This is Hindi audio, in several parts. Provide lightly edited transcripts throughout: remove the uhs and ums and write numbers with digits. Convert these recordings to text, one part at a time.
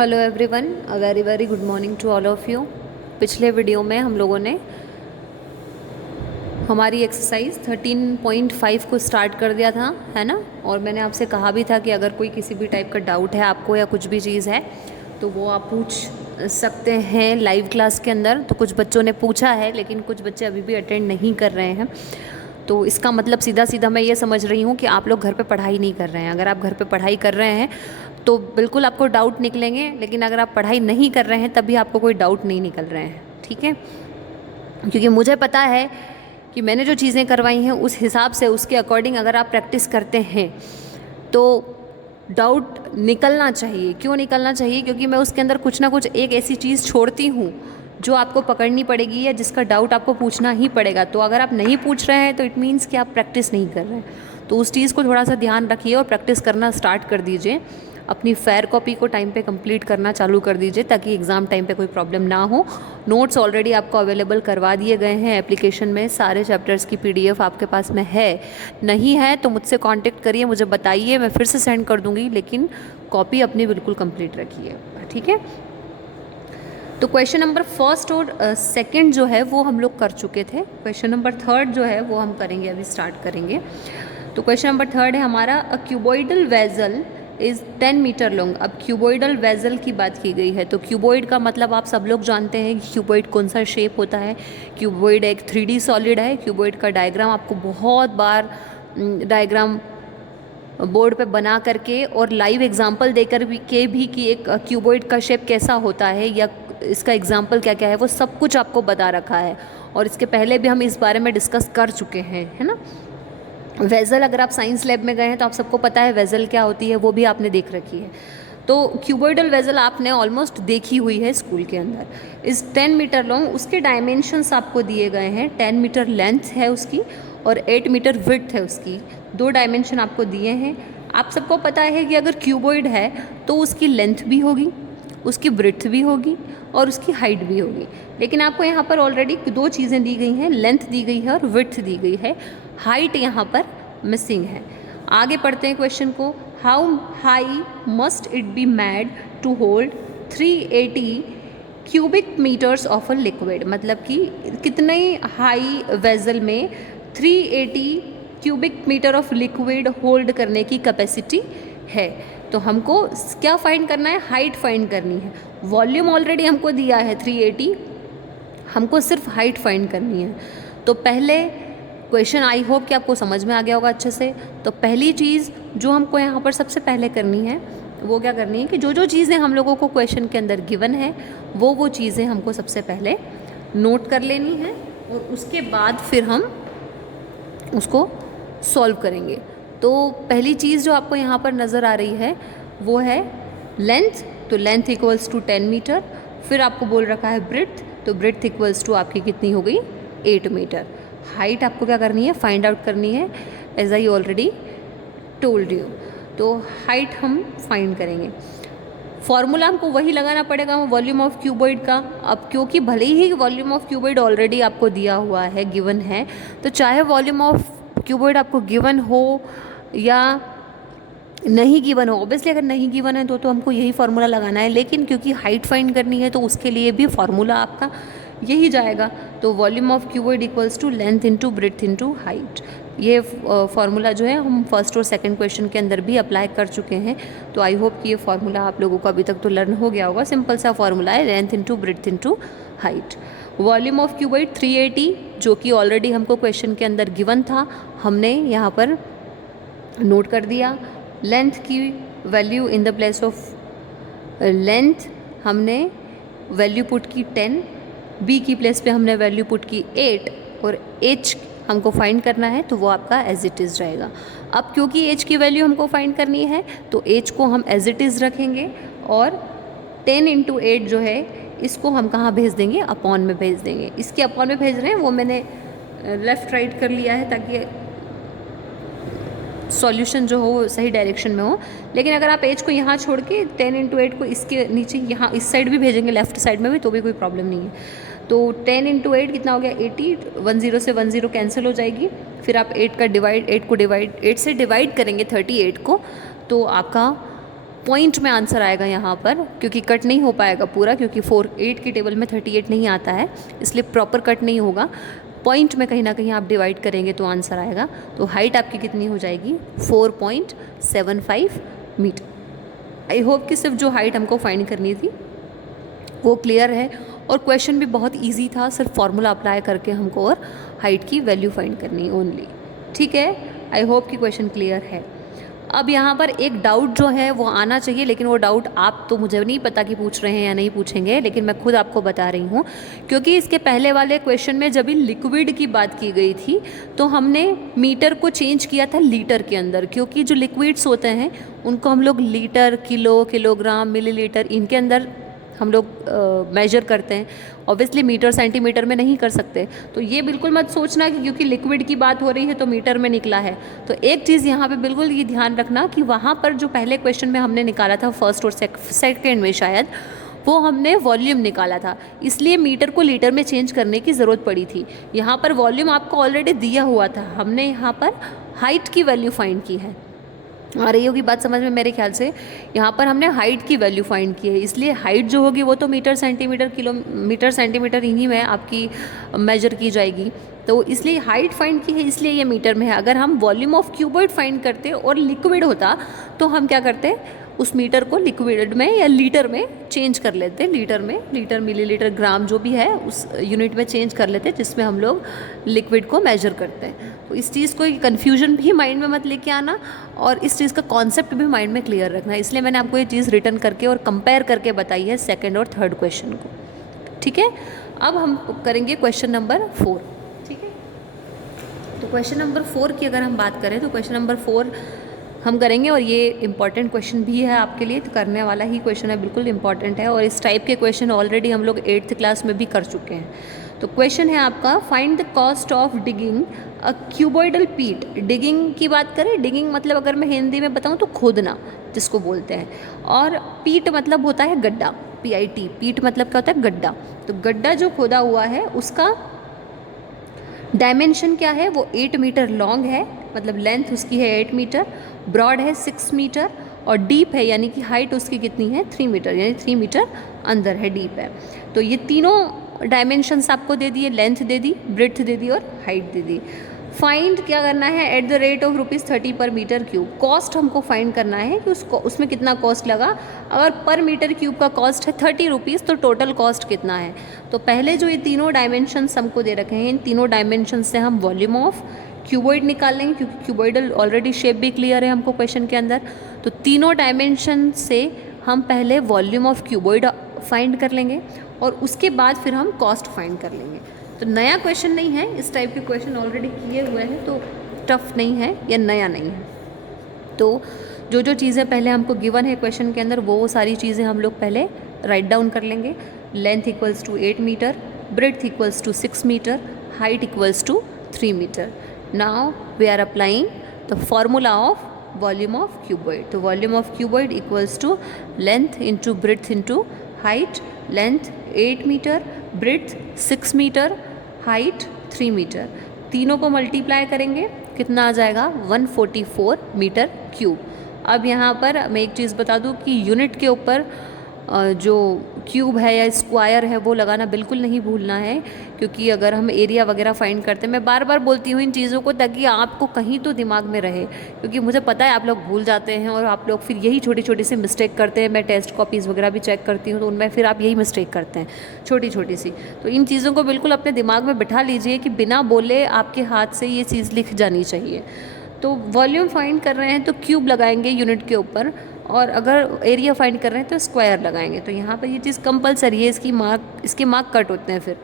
Hello everyone, a very very good morning to all of you. पिछले वीडियो में हम लोगों ने हमारी एक्सरसाइज 13.5 को स्टार्ट कर दिया था, है ना। और मैंने आपसे कहा भी था कि अगर कोई किसी भी टाइप का डाउट है आपको या कुछ भी चीज़ है तो वो आप पूछ सकते हैं लाइव क्लास के अंदर। तो कुछ बच्चों ने पूछा है लेकिन कुछ बच्चे अभी भी अटेंड नहीं कर रहे हैं। तो इसका मतलब सीधा सीधा मैं ये समझ रही हूँ कि आप लोग घर पे पढ़ाई नहीं कर रहे हैं। अगर आप घर पे पढ़ाई कर रहे हैं तो बिल्कुल आपको डाउट निकलेंगे, लेकिन अगर आप पढ़ाई नहीं कर रहे हैं तभी आपको कोई डाउट नहीं निकल रहे हैं, ठीक है। क्योंकि मुझे पता है कि मैंने जो चीज़ें करवाई हैं उस हिसाब से, उसके अकॉर्डिंग अगर आप प्रैक्टिस करते हैं तो डाउट निकलना चाहिए। क्यों निकलना चाहिए? क्योंकि मैं उसके अंदर कुछ ना कुछ एक ऐसी चीज़ छोड़ती हूँ जो आपको पकड़नी पड़ेगी या जिसका डाउट आपको पूछना ही पड़ेगा। तो अगर आप नहीं पूछ रहे हैं तो इट मीन्स कि आप प्रैक्टिस नहीं कर रहे हैं। तो उस चीज़ को थोड़ा सा ध्यान रखिए और प्रैक्टिस करना स्टार्ट कर दीजिए। अपनी फेयर कॉपी को टाइम पे कंप्लीट करना चालू कर दीजिए ताकि एग्ज़ाम टाइम पे कोई प्रॉब्लम ना हो। नोट्स ऑलरेडी आपको अवेलेबल करवा दिए गए हैं एप्लीकेशन में, सारे चैप्टर्स की PDF आपके पास में है। नहीं है तो मुझसे कांटेक्ट करिए, मुझे बताइए, मैं फिर से सेंड कर दूंगी, लेकिन कॉपी अपनी बिल्कुल कंप्लीट रखिए, ठीक है। तो क्वेश्चन नंबर फर्स्ट और सेकंड जो है वो हम लोग कर चुके थे। क्वेश्चन नंबर थर्ड जो है वो हम करेंगे, अभी स्टार्ट करेंगे। तो क्वेश्चन नंबर थर्ड है हमारा, a cuboidal vessel is 10 metre long. अब क्यूबॉइडल वेजल की बात की गई है तो क्यूबॉइड का मतलब आप सब लोग जानते हैं कि क्यूबॉइड कौन सा शेप होता है। क्यूबॉइड एक 3D सॉलिड है। क्यूबॉइड का डायग्राम आपको बहुत बार डायग्राम बोर्ड पे बना करके और लाइव एग्जांपल देकर भी कि एक क्यूबॉइड का शेप कैसा होता है या इसका एग्जांपल क्या क्या है, वो सब कुछ आपको बता रखा है। और इसके पहले भी हम इस बारे में डिस्कस कर चुके हैं, है ना। वेजल, अगर आप साइंस लैब में गए हैं तो आप सबको पता है वेजल क्या होती है, वो भी आपने देख रखी है। तो क्यूबॉइडल वेजल आपने ऑलमोस्ट देखी हुई है स्कूल के अंदर। इस 10 मीटर लॉन्ग, उसके डायमेंशंस आपको दिए गए हैं। 10 मीटर लेंथ है उसकी और 8 मीटर विड्थ है उसकी। दो डायमेंशन आपको दिए हैं। आप सबको पता है कि अगर क्यूबॉइड है तो उसकी लेंथ भी होगी, उसकी ब्रेड्थ भी होगी और उसकी हाइट भी होगी। लेकिन आपको यहाँ पर ऑलरेडी दो चीज़ें दी गई हैं, लेंथ दी गई है और विड्थ दी गई है। हाइट यहाँ पर मिसिंग है। आगे पढ़ते हैं क्वेश्चन को। How high must it be made to hold 380 cubic metres of a liquid. मतलब कि कितने हाई वेजल में 380 cubic metre of liquid hold करने की कैपेसिटी है। तो हमको क्या फाइंड करना है? हाइट फाइंड करनी है। वॉल्यूम ऑलरेडी हमको दिया है 380, हमको सिर्फ हाइट फाइंड करनी है। तो पहले क्वेश्चन आई होप कि आपको समझ में आ गया होगा अच्छे से। तो पहली चीज़ जो हमको यहाँ पर सबसे पहले करनी है वो क्या करनी है कि जो जो चीज़ें हम लोगों को क्वेश्चन के अंदर गिवन है वो चीज़ें हमको सबसे पहले नोट कर लेनी है और उसके बाद फिर हम उसको सॉल्व करेंगे। तो पहली चीज़ जो आपको यहाँ पर नज़र आ रही है वो है लेंथ। तो लेंथ इक्वल्स टू 10 मीटर। फिर आपको बोल रखा है ब्रेड्थ, तो ब्रेड्थ इक्वल्स टू आपकी कितनी हो गई? 8 मीटर। हाइट आपको क्या करनी है? फाइंड आउट करनी है, as I already told you. तो हाइट हम फाइंड करेंगे। फॉर्मूला हमको वही लगाना पड़ेगा वॉल्यूम ऑफ क्यूबॉइड का। अब क्योंकि भले ही वॉल्यूम ऑफ क्यूबॉइड ऑलरेडी आपको दिया हुआ है, गिवन है, तो चाहे वॉल्यूम ऑफ क्यूबॉइड आपको गिवन हो या नहीं गिवन हो, ऑब्वियसली अगर नहीं गिवन है तो हमको यही फार्मूला लगाना है। लेकिन क्योंकि हाइट फाइंड करनी है तो उसके लिए भी फार्मूला आपका यही जाएगा। तो volume of cuboid equals to length into breadth into height. ये फार्मूला जो है हम फर्स्ट और सेकंड क्वेश्चन के अंदर भी अप्लाई कर चुके हैं। तो आई होप कि ये फार्मूला आप लोगों को अभी तक तो लर्न हो गया होगा। सिंपल सा फार्मूला है, length into breadth into height. Volume of cuboid 380 जो कि ऑलरेडी हमको क्वेश्चन के अंदर गिवन था, हमने यहाँ पर नोट कर दिया। लेंथ की value in the place of length हमने वैल्यू पुट की 10, बी की प्लेस पे हमने वैल्यू पुट की 8 और एच हमको फाइंड करना है तो वो आपका एज इट इज़ रहेगा। अब क्योंकि एच की वैल्यू हमको फाइंड करनी है तो एच को हम एज इट इज़ रखेंगे और 10 इंटू 8 जो है इसको हम कहाँ भेज देंगे? अपॉन में भेज देंगे। इसके अपॉन में भेज रहे हैं वो मैंने लेफ़्ट राइट कर लिया है ताकि सॉल्यूशन जो हो सही डायरेक्शन में हो। लेकिन अगर आप एज को यहाँ छोड़ के 10 इंटू 8 को इसके नीचे यहाँ इस साइड भी भेजेंगे, लेफ्ट साइड में भी, तो भी कोई प्रॉब्लम नहीं है। तो 10 इंटू 8 कितना हो गया? 80। 10 से 10 कैंसिल हो जाएगी। फिर आप 8 को डिवाइड 8 से डिवाइड करेंगे 38 को, तो आपका पॉइंट में आंसर आएगा यहाँ पर, क्योंकि कट नहीं हो पाएगा पूरा, क्योंकि 8 की टेबल में 38 नहीं आता है, इसलिए प्रॉपर कट नहीं होगा। पॉइंट में कहीं ना कहीं आप डिवाइड करेंगे तो आंसर आएगा। तो हाइट आपकी कितनी हो जाएगी? 4.75 मीटर। आई होप कि सिर्फ जो हाइट हमको फाइंड करनी थी वो क्लियर है, और क्वेश्चन भी बहुत इजी था, सिर्फ फार्मूला अप्लाई करके हमको और हाइट की वैल्यू फाइंड करनी ओनली। ठीक है, आई होप कि क्वेश्चन क्लियर है। अब यहाँ पर एक डाउट जो है वो आना चाहिए, लेकिन वो डाउट आप तो मुझे नहीं पता कि पूछ रहे हैं या नहीं पूछेंगे, लेकिन मैं खुद आपको बता रही हूँ, क्योंकि इसके पहले वाले क्वेश्चन में जब भी लिक्विड की बात की गई थी तो हमने मीटर को चेंज किया था लीटर के अंदर, क्योंकि जो लिक्विड्स होते हैं उनको हम लोग लीटर, किलो, किलोग्राम, मिलीलीटर इनके अंदर हम लोग मेजर करते हैं। ऑब्वियसली मीटर सेंटीमीटर में नहीं कर सकते, तो ये बिल्कुल मत सोचना कि क्योंकि लिक्विड की बात हो रही है तो मीटर में निकला है। तो एक चीज़ यहाँ पे बिल्कुल ये ध्यान रखना कि वहाँ पर जो पहले क्वेश्चन में हमने निकाला था फर्स्ट और सेकेंड में शायद, वो हमने वॉल्यूम निकाला था, इसलिए मीटर को लीटर में चेंज करने की ज़रूरत पड़ी थी। यहाँ पर वॉल्यूम आपको ऑलरेडी दिया हुआ था, हमने यहाँ पर हाइट की वैल्यू फाइंड की है। आ रही होगी बात समझ में मेरे ख्याल से। यहाँ पर हमने हाइट की वैल्यू फाइंड की है, इसलिए हाइट जो होगी वो तो मीटर सेंटीमीटर किलोमीटर सेंटीमीटर इन्हीं में आपकी मेजर की जाएगी। तो इसलिए हाइट फाइंड की है, इसलिए ये मीटर में है। अगर हम वॉल्यूम ऑफ क्यूबॉइड फाइंड करते और लिक्विड होता तो हम क्या करते, उस मीटर को लिक्विड में या लीटर में चेंज कर लेते, लीटर में, लीटर, मिलीलीटर, ग्राम जो भी है उस यूनिट में चेंज कर लेते जिसमें हम लोग लिक्विड को मेजर करते हैं। तो इस चीज़ को कन्फ्यूजन भी माइंड में मत लेके आना, और इस चीज़ का कॉन्सेप्ट भी माइंड में क्लियर रखना, इसलिए मैंने आपको ये चीज़ रिटर्न करके और कंपेयर करके बताई है सेकेंड और थर्ड क्वेश्चन को। ठीक है, अब हम करेंगे क्वेश्चन नंबर 4। ठीक है, तो क्वेश्चन नंबर 4 की अगर हम बात करें तो क्वेश्चन नंबर 4 हम करेंगे, और ये इंपॉर्टेंट क्वेश्चन भी है आपके लिए, तो करने वाला ही क्वेश्चन है, बिल्कुल इंपॉर्टेंट है, और इस टाइप के क्वेश्चन ऑलरेडी हम लोग 8th क्लास में भी कर चुके हैं। तो क्वेश्चन है आपका, find the cost of digging a cuboidal पीट। डिगिंग की बात करें, डिगिंग मतलब अगर मैं हिंदी में बताऊँ तो खोदना जिसको बोलते हैं, और पीट मतलब होता है गड्ढा, PIT, पीट मतलब क्या होता है? गड्ढा। तो गड्ढा जो खोदा हुआ है उसका डायमेंशन क्या है? वो 8 मीटर लॉन्ग है, मतलब लेंथ उसकी है 8 मीटर, ब्रॉड है 6 मीटर, और डीप है यानी कि हाइट उसकी कितनी है? 3 मीटर, यानी 3 मीटर अंदर है, डीप है। तो ये तीनों डायमेंशंस आपको दे दिए, लेंथ दे दी, ब्रेड्थ दे दी और हाइट दे दी। फाइंड क्या करना है? एट द रेट ऑफ ₹30 पर मीटर क्यूब। कॉस्ट हमको फाइंड करना है कि उसमें कितना कॉस्ट लगा। अगर पर मीटर क्यूब का कॉस्ट है ₹30 तो टोटल कॉस्ट कितना है? तो पहले जो ये तीनों डायमेंशंस हमको दे रखे हैं, इन तीनों डायमेंशन से हम वॉल्यूम ऑफ क्यूबॉइड निकाल लेंगे, क्योंकि क्यूबॉइडल ऑलरेडी शेप भी क्लियर है हमको क्वेश्चन के अंदर। तो तीनों डायमेंशन से हम पहले वॉल्यूम ऑफ क्यूबॉइड फाइंड कर लेंगे, और उसके बाद फिर हम कॉस्ट फाइंड कर लेंगे। तो नया क्वेश्चन नहीं है, इस टाइप के क्वेश्चन ऑलरेडी किए हुए हैं, तो टफ नहीं है या नया नहीं है। तो जो जो चीज़ें पहले हमको गिवन है क्वेश्चन के अंदर, वो सारी चीज़ें हम लोग पहले राइट डाउन कर लेंगे। Length equals to 8 metre, breadth equals to 6 metre, height equals to 3 metre. Now we are applying the formula of volume of cuboid. तो volume of cuboid equals to length into breadth into height. Length 8 metre, breadth 6 metre, height 3 metre. तीनों को मल्टीप्लाई करेंगे, कितना आ जाएगा? 144 मीटर क्यूब। अब यहाँ पर मैं एक चीज़ बता दूँ कि यूनिट के ऊपर जो क्यूब है या स्क्वायर है वो लगाना बिल्कुल नहीं भूलना है, क्योंकि अगर हम एरिया वगैरह फाइंड करते हैं, मैं बार बार बोलती हूँ इन चीज़ों को ताकि आपको कहीं तो दिमाग में रहे, क्योंकि मुझे पता है आप लोग भूल जाते हैं और आप लोग फिर यही छोटी छोटी सी मिस्टेक करते हैं। मैं टेस्ट कॉपीज़ वगैरह भी चेक करती हूँ तो उनमें फिर आप यही मिस्टेक करते हैं, छोटी छोटी सी। तो इन चीज़ों को बिल्कुल अपने दिमाग में बिठा लीजिए कि बिना बोले आपके हाथ से ये चीज़ लिख जानी चाहिए। तो वॉल्यूम फाइंड कर रहे हैं तो क्यूब लगाएंगे यूनिट के ऊपर, और अगर एरिया फाइंड कर रहे हैं तो स्क्वायर लगाएंगे। तो यहाँ पर ये चीज़ कंपलसरी है, इसके मार्क कट होते हैं फिर।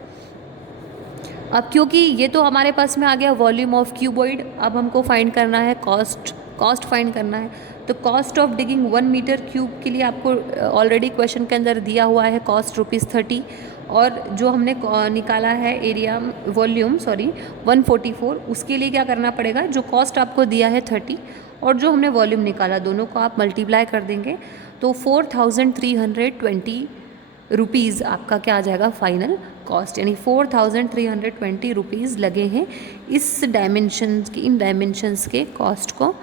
अब क्योंकि ये तो हमारे पास में आ गया वॉल्यूम ऑफ क्यूबॉइड, अब हमको फाइंड करना है कॉस्ट फाइंड करना है। तो cost of digging 1 metre cube के लिए आपको ऑलरेडी क्वेश्चन के अंदर दिया हुआ है कॉस्ट ₹30, और जो हमने निकाला है एरिया वॉल्यूम 144, उसके लिए क्या करना पड़ेगा? जो कॉस्ट आपको दिया है 30 और जो हमने वॉल्यूम निकाला, दोनों को आप मल्टीप्लाई कर देंगे तो 4320 रुपीज़ आपका क्या आ जाएगा? फाइनल कॉस्ट, यानी 4320 रुपीज़ लगे हैं इस इन डायमेंशंस के कॉस्ट को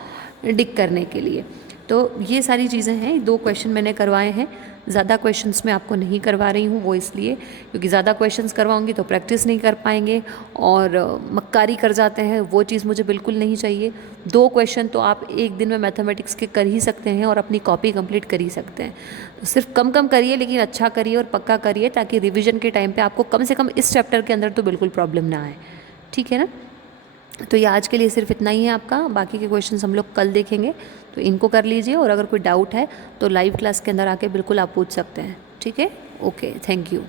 डिक करने के लिए। तो ये सारी चीज़ें हैं, 2 क्वेश्चन मैंने करवाए हैं। ज़्यादा क्वेश्चंस मैं आपको नहीं करवा रही हूँ, वो इसलिए क्योंकि ज़्यादा क्वेश्चंस करवाऊँगी तो प्रैक्टिस नहीं कर पाएंगे और मक्कारी कर जाते हैं, वो चीज़ मुझे बिल्कुल नहीं चाहिए। 2 क्वेश्चन तो आप एक दिन में मैथमेटिक्स के कर ही सकते हैं और अपनी कॉपी कंप्लीट कर ही सकते हैं। तो सिर्फ कम कम करिए, लेकिन अच्छा करिए और पक्का करिए, ताकि रिविजन के टाइम पे आपको कम से कम इस चैप्टर के अंदर तो बिल्कुल प्रॉब्लम ना आए। ठीक है ना? तो ये आज के लिए सिर्फ इतना ही है आपका, बाकी के क्वेश्चंस हम लोग कल देखेंगे। तो इनको कर लीजिए और अगर कोई डाउट है तो लाइव क्लास के अंदर आके बिल्कुल आप पूछ सकते हैं। ठीक है? Okay, thank you.